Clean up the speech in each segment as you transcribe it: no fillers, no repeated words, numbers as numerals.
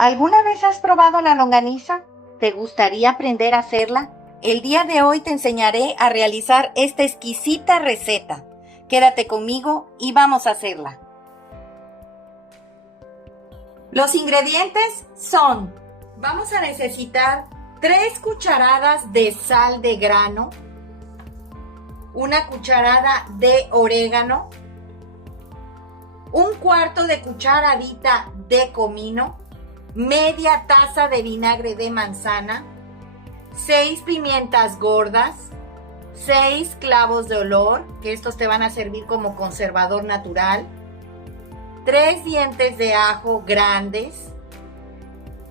¿Alguna vez has probado la longaniza? ¿Te gustaría aprender a hacerla? El día de hoy te enseñaré a realizar esta exquisita receta. Quédate conmigo y vamos a hacerla. Los ingredientes son: vamos a necesitar 3 cucharadas de sal de grano, 1 cucharada de orégano, 1/4 de cucharadita de comino, media taza de vinagre de manzana, 6 pimientas gordas, 6 clavos de olor, que estos te van a servir como conservador natural, 3 dientes de ajo grandes,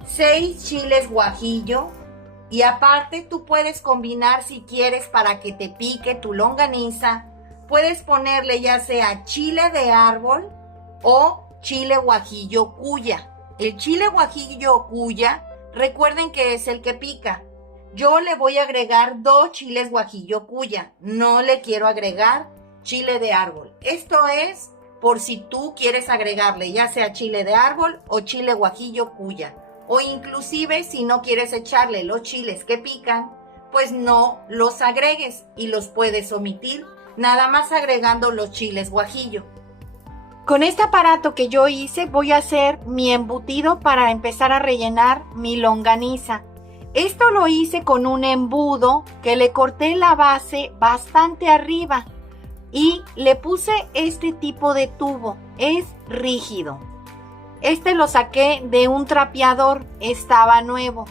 6 chiles guajillo, y aparte tú puedes combinar, si quieres, para que te pique tu longaniza, puedes ponerle ya sea chile de árbol o chile guajillo cuya. El chile guajillo cuya, recuerden que es el que pica. Yo le voy a agregar 2 chiles guajillo cuya, no le quiero agregar chile de árbol. Esto es por si tú quieres agregarle ya sea chile de árbol o chile guajillo cuya. O inclusive si no quieres echarle los chiles que pican, pues no los agregues y los puedes omitir, nada más agregando los chiles guajillo. Con este aparato que yo hice voy a hacer mi embutido para empezar a rellenar mi longaniza. Esto lo hice con un embudo que le corté la base bastante arriba y le puse este tipo de tubo, es rígido. Este lo saqué de un trapeador, estaba nuevo.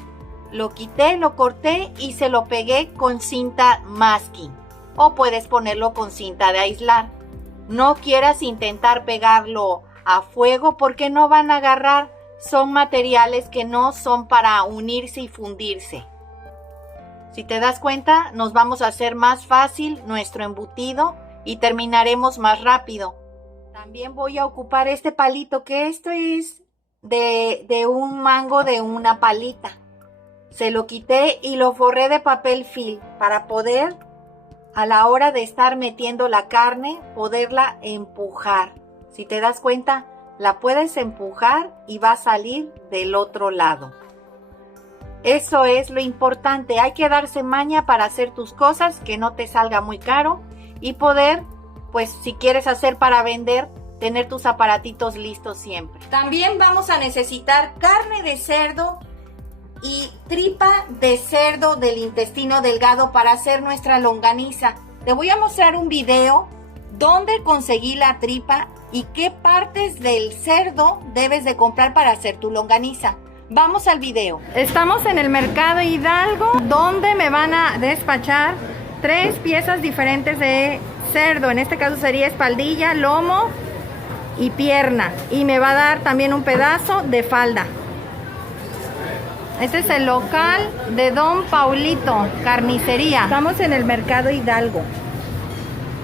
Lo quité, lo corté y se lo pegué con cinta masking o puedes ponerlo con cinta de aislar. No quieras intentar pegarlo a fuego porque no van a agarrar, son materiales que no son para unirse y fundirse. Si te das cuenta, nos vamos a hacer más fácil nuestro embutido y terminaremos más rápido. También voy a ocupar este palito, que esto es de un mango de una palita. Se lo quité y lo forré de papel film para poder, a la hora de estar metiendo la carne, poderla empujar. Si te das cuenta, la puedes empujar y va a salir del otro lado. Eso es lo importante, hay que darse maña para hacer tus cosas, que no te salga muy caro y poder, pues si quieres hacer para vender, tener tus aparatitos listos siempre. También vamos a necesitar carne de cerdo y tripa de cerdo del intestino delgado para hacer nuestra longaniza. Te voy a mostrar un video donde conseguí la tripa y qué partes del cerdo debes de comprar para hacer tu longaniza. Vamos al video. Estamos en el Mercado Hidalgo, donde me van a despachar 3 piezas diferentes de cerdo. En este caso sería espaldilla, lomo y pierna. Y me va a dar también un pedazo de falda. Este es el local de Don Paulito, carnicería. Estamos en el Mercado Hidalgo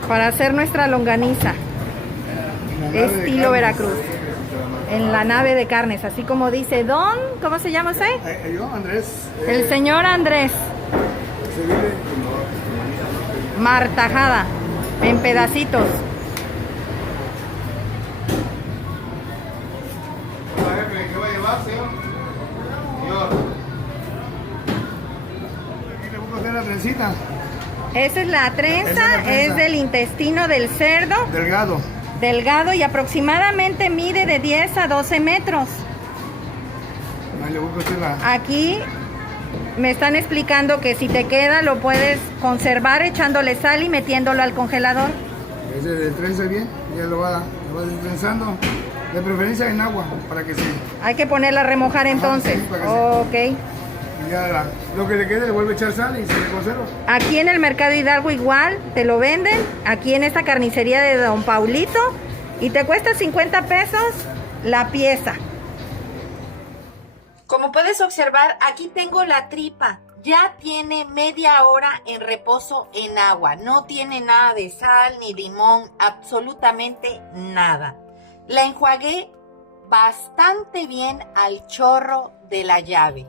para hacer nuestra longaniza, estilo Veracruz. En la nave de carnes, así como dice Don, ¿cómo se llama usted? Yo, Andrés. El señor Andrés. Martajada, en pedacitos. ¿Qué va a llevar, señor? Aquí le busco hacer la trencita. Esa es la trenza, es del intestino del cerdo. Delgado. Delgado y aproximadamente mide de 10 a 12 metros. Ahí le busco hacer la... Aquí me están explicando que si te queda lo puedes conservar echándole sal y metiéndolo al congelador. Ese del trenza bien, ya lo va destrenzando. De preferencia en agua, para que se... Hay que ponerla a remojar entonces. Sí, para que Ok. Y ya lo que le quede le vuelve a echar sal y se le conserva. Aquí en el Mercado Hidalgo igual te lo venden, aquí en esta carnicería de Don Paulito, y te cuesta 50 pesos la pieza. Como puedes observar, aquí tengo la tripa. Ya tiene media hora en reposo en agua. No tiene nada de sal ni limón, absolutamente nada. La enjuagué bastante bien al chorro de la llave.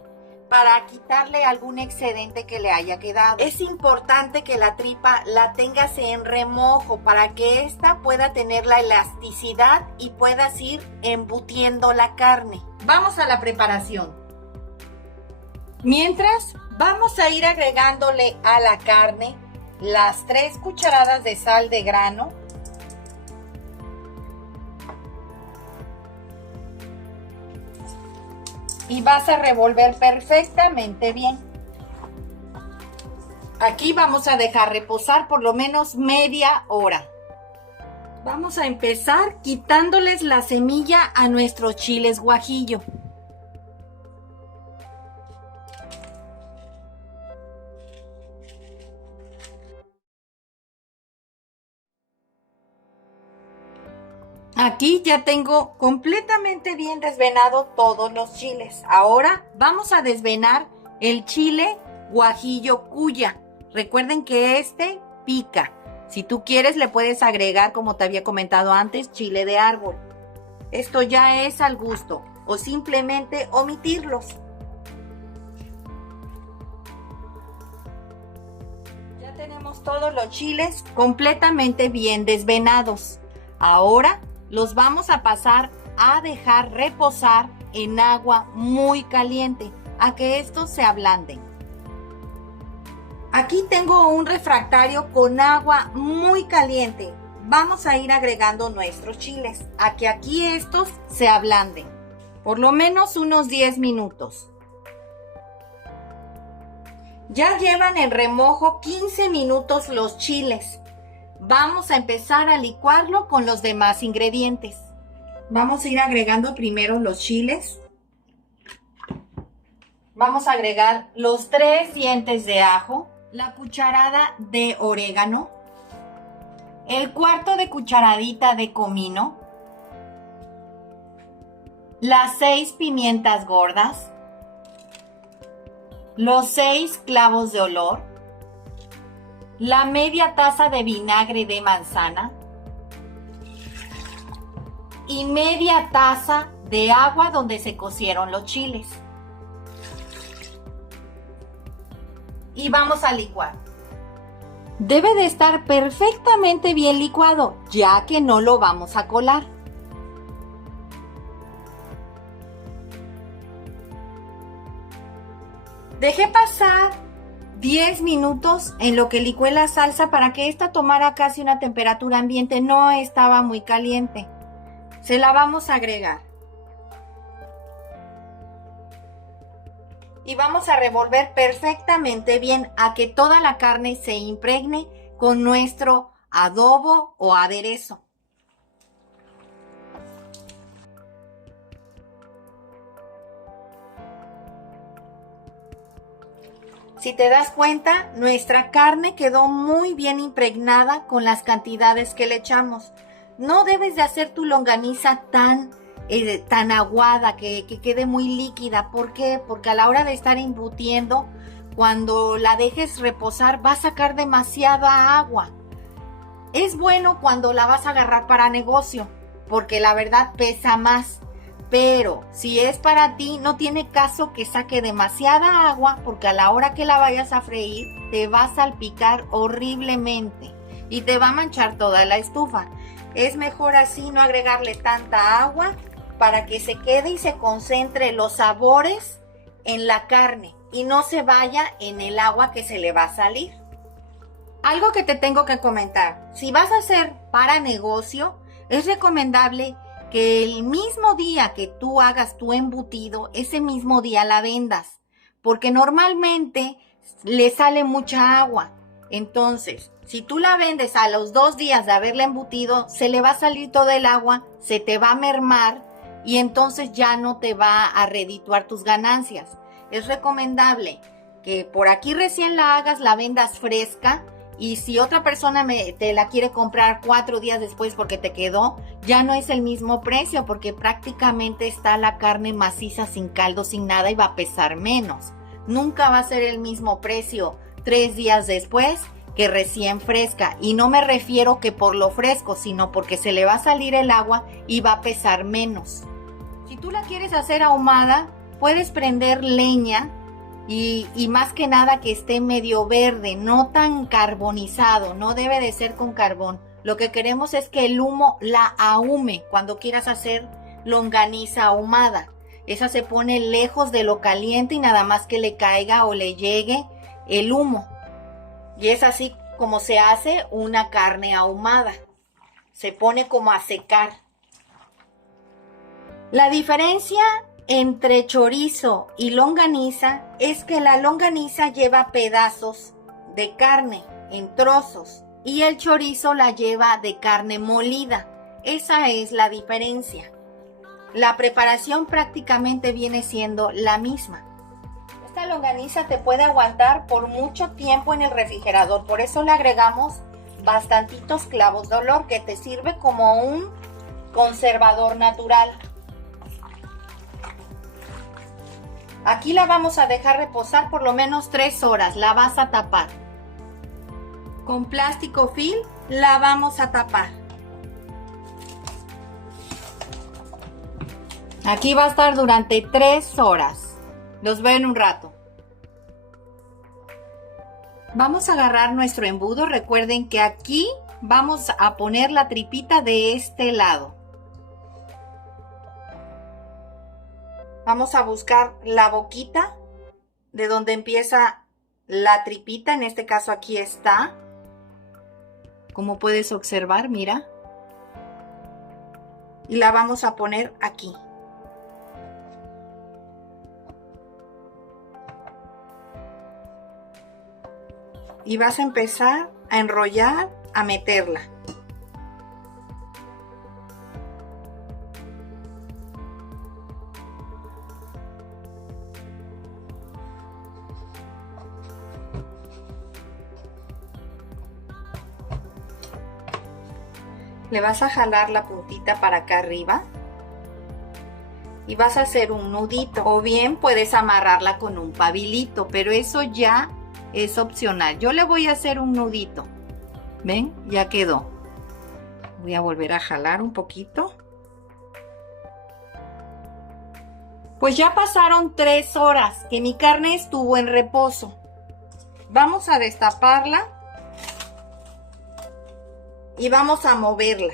para quitarle algún excedente que le haya quedado. Es importante que la tripa la tengas en remojo para que ésta pueda tener la elasticidad y puedas ir embutiendo la carne. Vamos a la preparación. Mientras, vamos a ir agregándole a la carne las 3 cucharadas de sal de grano, y vas a revolver perfectamente bien. Aquí vamos a dejar reposar por lo menos media hora. Vamos a empezar quitándoles la semilla a nuestros chiles guajillo. Aquí ya tengo completamente bien desvenado todos los chiles. Ahora vamos a desvenar el chile guajillo cuya. Recuerden que este pica. Si tú quieres le puedes agregar, como te había comentado antes, chile de árbol. Esto ya es al gusto o simplemente omitirlos. Ya tenemos todos los chiles completamente bien desvenados. Ahora los vamos a pasar a dejar reposar en agua muy caliente, a que estos se ablanden. Aquí tengo un refractario con agua muy caliente. Vamos a ir agregando nuestros chiles, a que aquí estos se ablanden, por lo menos unos 10 minutos. Ya llevan en remojo 15 minutos los chiles. Vamos a empezar a licuarlo con los demás ingredientes. Vamos a ir agregando primero los chiles. Vamos a agregar los 3 dientes de ajo, la cucharada de orégano, el cuarto de cucharadita de comino, las 6 pimientas gordas, los 6 clavos de olor, la media taza de vinagre de manzana y media taza de agua donde se cocieron los chiles. Y vamos a licuar. Debe de estar perfectamente bien licuado, ya que no lo vamos a colar. Dejé pasar 10 minutos en lo que licué la salsa para que esta tomara casi una temperatura ambiente. No estaba muy caliente. Se la vamos a agregar. Y vamos a revolver perfectamente bien a que toda la carne se impregne con nuestro adobo o aderezo. Si te das cuenta, nuestra carne quedó muy bien impregnada con las cantidades que le echamos. No debes de hacer tu longaniza tan aguada, que quede muy líquida. ¿Por qué? Porque a la hora de estar embutiendo, cuando la dejes reposar, va a sacar demasiada agua. Es bueno cuando la vas a agarrar para negocio, porque la verdad pesa más. Pero si es para ti, no tiene caso que saque demasiada agua, porque a la hora que la vayas a freír te va a salpicar horriblemente y te va a manchar toda la estufa. Es mejor así no agregarle tanta agua para que se quede y se concentre los sabores en la carne y no se vaya en el agua que se le va a salir. Algo que te tengo que comentar: si vas a hacer para negocio, es recomendable que el mismo día que tú hagas tu embutido, ese mismo día la vendas, porque normalmente le sale mucha agua. Entonces, si tú la vendes a los 2 días de haberla embutido, se le va a salir todo el agua, se te va a mermar y entonces ya no te va a redituar tus ganancias. Es recomendable que por aquí recién la hagas, la vendas fresca. Y si otra persona te la quiere comprar 4 días después porque te quedó, ya no es el mismo precio, porque prácticamente está la carne maciza, sin caldo, sin nada, y va a pesar menos. Nunca va a ser el mismo precio 3 días después que recién fresca. Y no me refiero que por lo fresco, sino porque se le va a salir el agua y va a pesar menos. Si tú la quieres hacer ahumada, puedes prender leña Y más que nada que esté medio verde, no tan carbonizado, no debe de ser con carbón. Lo que queremos es que el humo la ahume cuando quieras hacer longaniza ahumada. Esa se pone lejos de lo caliente y nada más que le caiga o le llegue el humo. Y es así como se hace una carne ahumada. Se pone como a secar. La diferencia entre chorizo y longaniza es que la longaniza lleva pedazos de carne en trozos y el chorizo la lleva de carne molida. Esa es la diferencia. La preparación prácticamente viene siendo la misma. Esta longaniza te puede aguantar por mucho tiempo en el refrigerador, por eso le agregamos bastantitos clavos de olor que te sirve como un conservador natural. Aquí la vamos a dejar reposar por lo menos 3 horas, la vas a tapar. Con plástico film la vamos a tapar. Aquí va a estar durante 3 horas. Los veo en un rato. Vamos a agarrar nuestro embudo. Recuerden que aquí vamos a poner la tripita de este lado. Vamos a buscar la boquita de donde empieza la tripita. En este caso aquí está. Como puedes observar, mira. Y la vamos a poner aquí. Y vas a empezar a enrollar, a meterla. Le vas a jalar la puntita para acá arriba y vas a hacer un nudito, o bien puedes amarrarla con un pabilito, pero eso ya es opcional. Yo le voy a hacer un nudito. ¿Ven? Ya quedó. Voy a volver a jalar un poquito. Pues ya pasaron 3 horas que mi carne estuvo en reposo. Vamos a destaparla y vamos a moverla.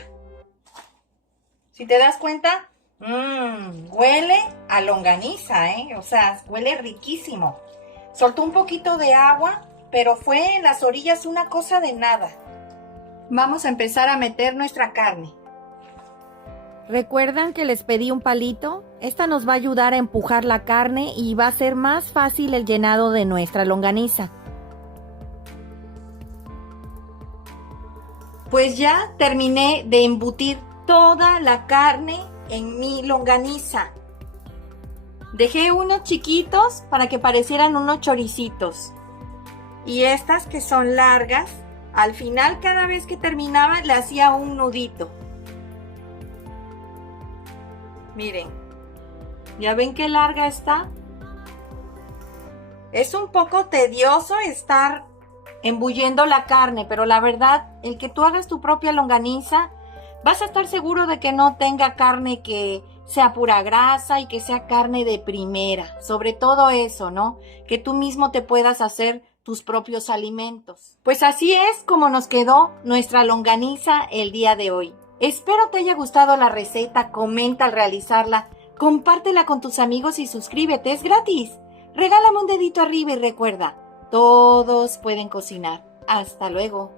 Si te das cuenta, huele a longaniza, o sea, huele riquísimo. Soltó un poquito de agua, pero fue en las orillas una cosa de nada. Vamos a empezar a meter nuestra carne. ¿Recuerdan que les pedí un palito? Esta nos va a ayudar a empujar la carne y va a ser más fácil el llenado de nuestra longaniza. Pues ya terminé de embutir toda la carne en mi longaniza. Dejé unos chiquitos para que parecieran unos choricitos. Y estas que son largas, al final cada vez que terminaba le hacía un nudito. Miren, ¿ya ven qué larga está? Es un poco tedioso estar embulliendo la carne, pero la verdad, el que tú hagas tu propia longaniza, vas a estar seguro de que no tenga carne que sea pura grasa y que sea carne de primera. Sobre todo eso, ¿no? Que tú mismo te puedas hacer tus propios alimentos. Pues así es como nos quedó nuestra longaniza el día de hoy. Espero te haya gustado la receta, comenta al realizarla, compártela con tus amigos y suscríbete, es gratis. Regálame un dedito arriba y recuerda, todos pueden cocinar. Hasta luego.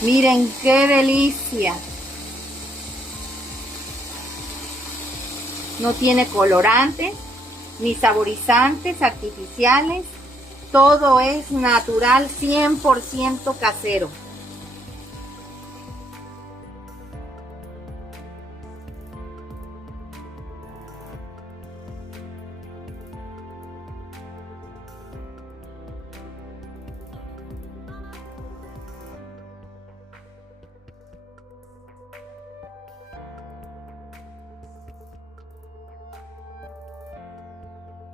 Miren qué delicia. No tiene colorantes ni saborizantes artificiales. Todo es natural, 100% casero.